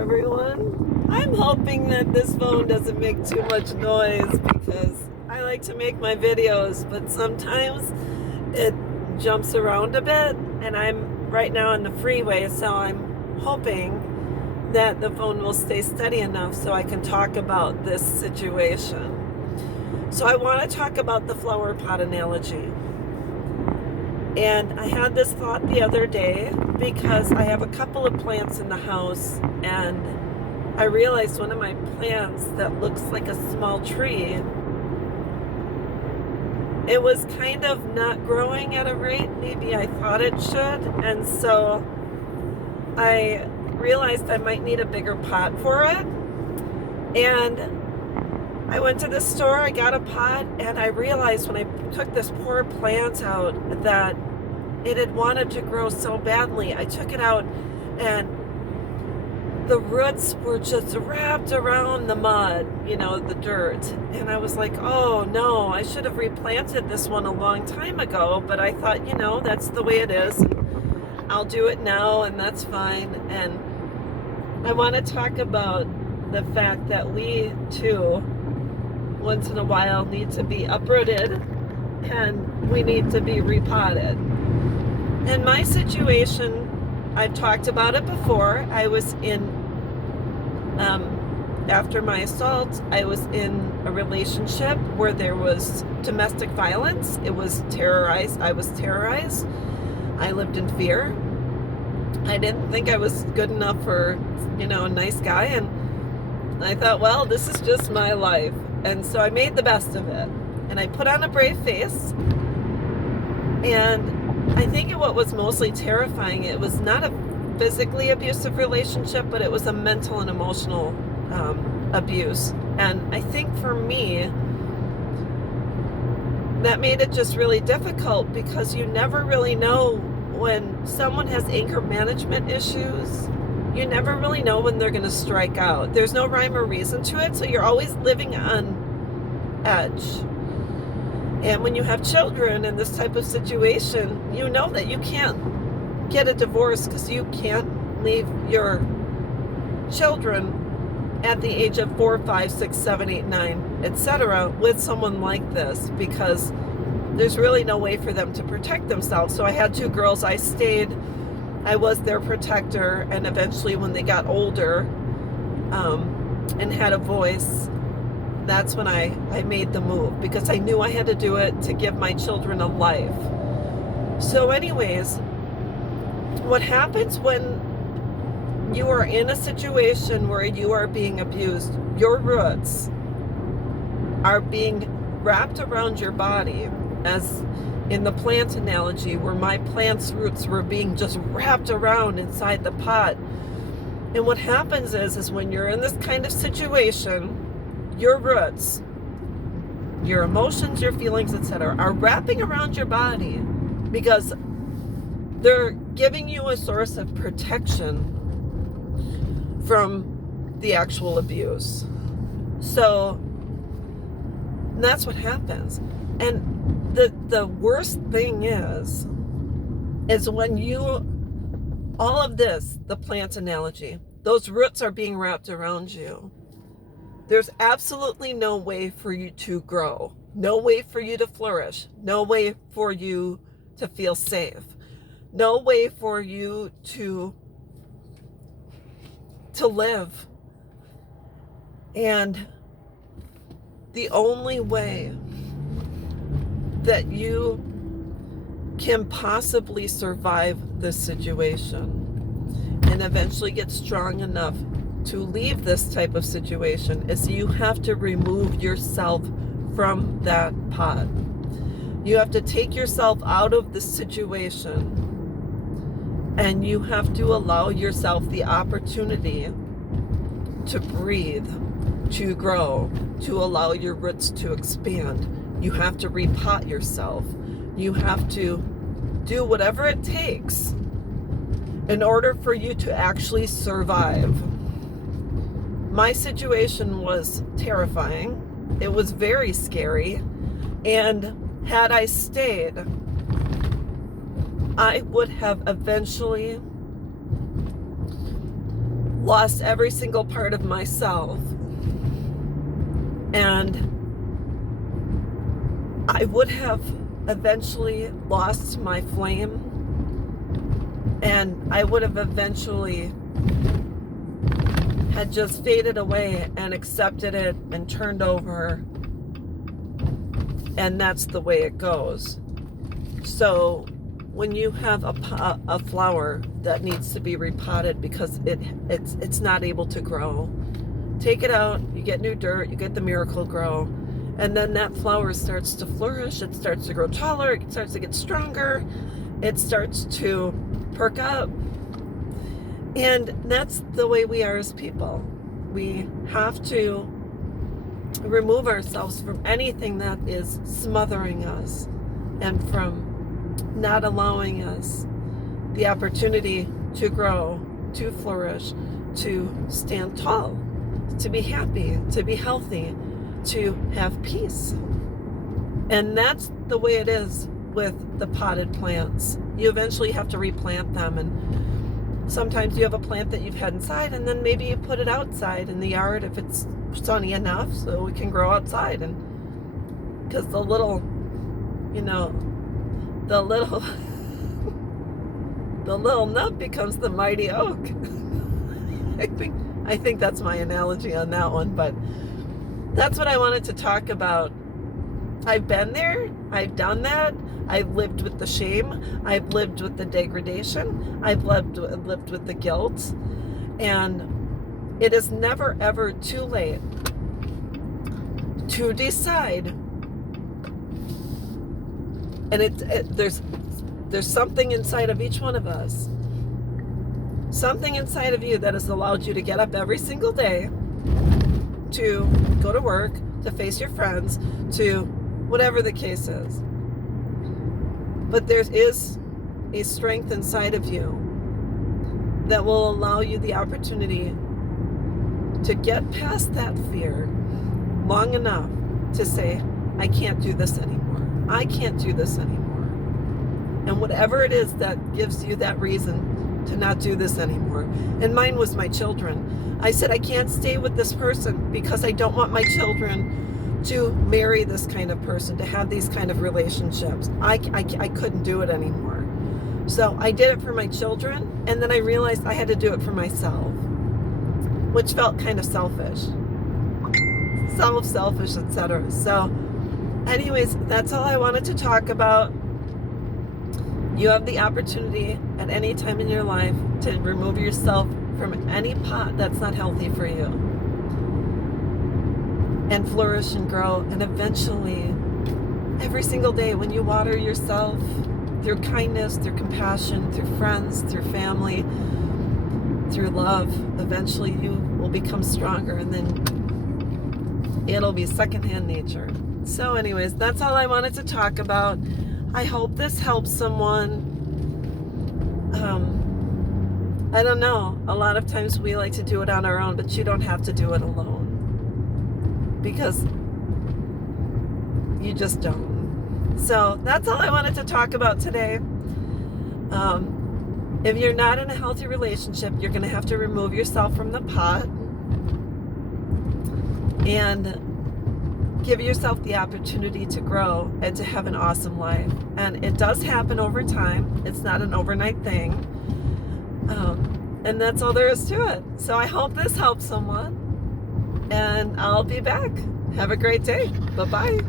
everyone. I'm hoping that this phone doesn't make too much noise because I like to make my videos, but sometimes it jumps around a bit, and I'm right now on the freeway, so I'm hoping that the phone will stay steady enough so I can talk about this situation. So I want to talk about the flower pot analogy. And I had this thought the other day because I have a couple of plants in the house, and I realized one of my plants that looks like a small tree, it was kind of not growing at a rate maybe I thought it should, and so I realized I might need a bigger pot for it. And I went to the store, I got a pot, and I realized when I took this poor plant out that it had wanted to grow so badly. I took it out and the roots were just wrapped around the mud, the dirt. And I was like, oh no, I should have replanted this one a long time ago, but I thought, that's the way it is. I'll do it now, and that's fine. And I want to talk about the fact that we too, once in a while, need to be uprooted and we need to be repotted. In my situation, I've talked about it before. I was after my assault, I was in a relationship where there was domestic violence. It was terrorized. I was terrorized. I lived in fear. I didn't think I was good enough for, a nice guy. And I thought, well, this is just my life. And so I made the best of it. And I put on a brave face. And I think what was mostly terrifying, it was not a physically abusive relationship, but it was a mental and emotional abuse. And I think for me, that made it just really difficult because you never really know when someone has anger management issues. You never really know when they're going to strike out. There's no rhyme or reason to it, so you're always living on edge. And when you have children in this type of situation, you know that you can't get a divorce because you can't leave your children at the age of 4, 5, 6, 7, 8, 9, etc. with someone like this, because there's really no way for them to protect themselves. So I had 2 girls. I was their protector, and eventually when they got older and had a voice, that's when I made the move, because I knew I had to do it to give my children a life. So anyways, what happens when you are in a situation where you are being abused, your roots are being wrapped around your body, as in the plant analogy where my plant's roots were being just wrapped around inside the pot. And what happens is when you're in this kind of situation, your roots, your emotions, your feelings, etc., are wrapping around your body because they're giving you a source of protection from the actual abuse. So that's what happens. And the worst thing is when all of this, the plant analogy, those roots are being wrapped around you. There's absolutely no way for you to grow, no way for you to flourish, no way for you to feel safe, no way for you to live. And the only way that you can possibly survive this situation and eventually get strong enough to leave this type of situation is you have to remove yourself from that pot. You have to take yourself out of the situation, and you have to allow yourself the opportunity to breathe, to grow, to allow your roots to expand. You have to repot yourself. You have to do whatever it takes in order for you to actually survive. My situation was terrifying. It was very scary. And had I stayed, I would have eventually lost every single part of myself, and I would have eventually lost my flame, and I would have eventually had just faded away and accepted it and turned over, and that's the way it goes. So when you have a flower that needs to be repotted because it's not able to grow, take it out, you get new dirt, you get the Miracle-Gro, and then that flower starts to flourish, it starts to grow taller, it starts to get stronger, it starts to perk up. And that's the way we are as people. We have to remove ourselves from anything that is smothering us and from not allowing us the opportunity to grow, to flourish, to stand tall, to be happy, to be healthy, to have peace. And that's the way it is with the potted plants. You eventually have to replant them, and sometimes you have a plant that you've had inside, and then maybe you put it outside in the yard if it's sunny enough so it can grow outside. And because the little the little nut becomes the mighty oak. I think that's my analogy on that one, but that's what I wanted to talk about. I've been there, I've done that, I've lived with the shame, I've lived with the degradation, I've lived with the guilt, and it is never ever too late to decide. And there's something inside of each one of us, something inside of you that has allowed you to get up every single day, to go to work, to face your friends, to whatever the case is. But there is a strength inside of you that will allow you the opportunity to get past that fear long enough to say, I can't do this anymore. I can't do this anymore. And whatever it is that gives you that reason to not do this anymore. And mine was my children. I said, I can't stay with this person because I don't want my children to marry this kind of person, to have these kind of relationships. I couldn't do it anymore. So I did it for my children, and then I realized I had to do it for myself, which felt kind of selfish, etc. So anyways, that's all I wanted to talk about. You have the opportunity at any time in your life to remove yourself from any pot that's not healthy for you, and flourish and grow. And eventually, every single day, when you water yourself through kindness, through compassion, through friends, through family, through love, eventually you will become stronger, and then it'll be secondhand nature. So anyways, that's all I wanted to talk about. I hope this helps someone. I don't know. A lot of times we like to do it on our own, but you don't have to do it alone, because you just don't. So that's all I wanted to talk about today. If you're not in a healthy relationship, you're going to have to remove yourself from the pot and give yourself the opportunity to grow and to have an awesome life. And it does happen over time. It's not an overnight thing. And that's all there is to it. So I hope this helps someone. And I'll be back. Have a great day. Bye-bye.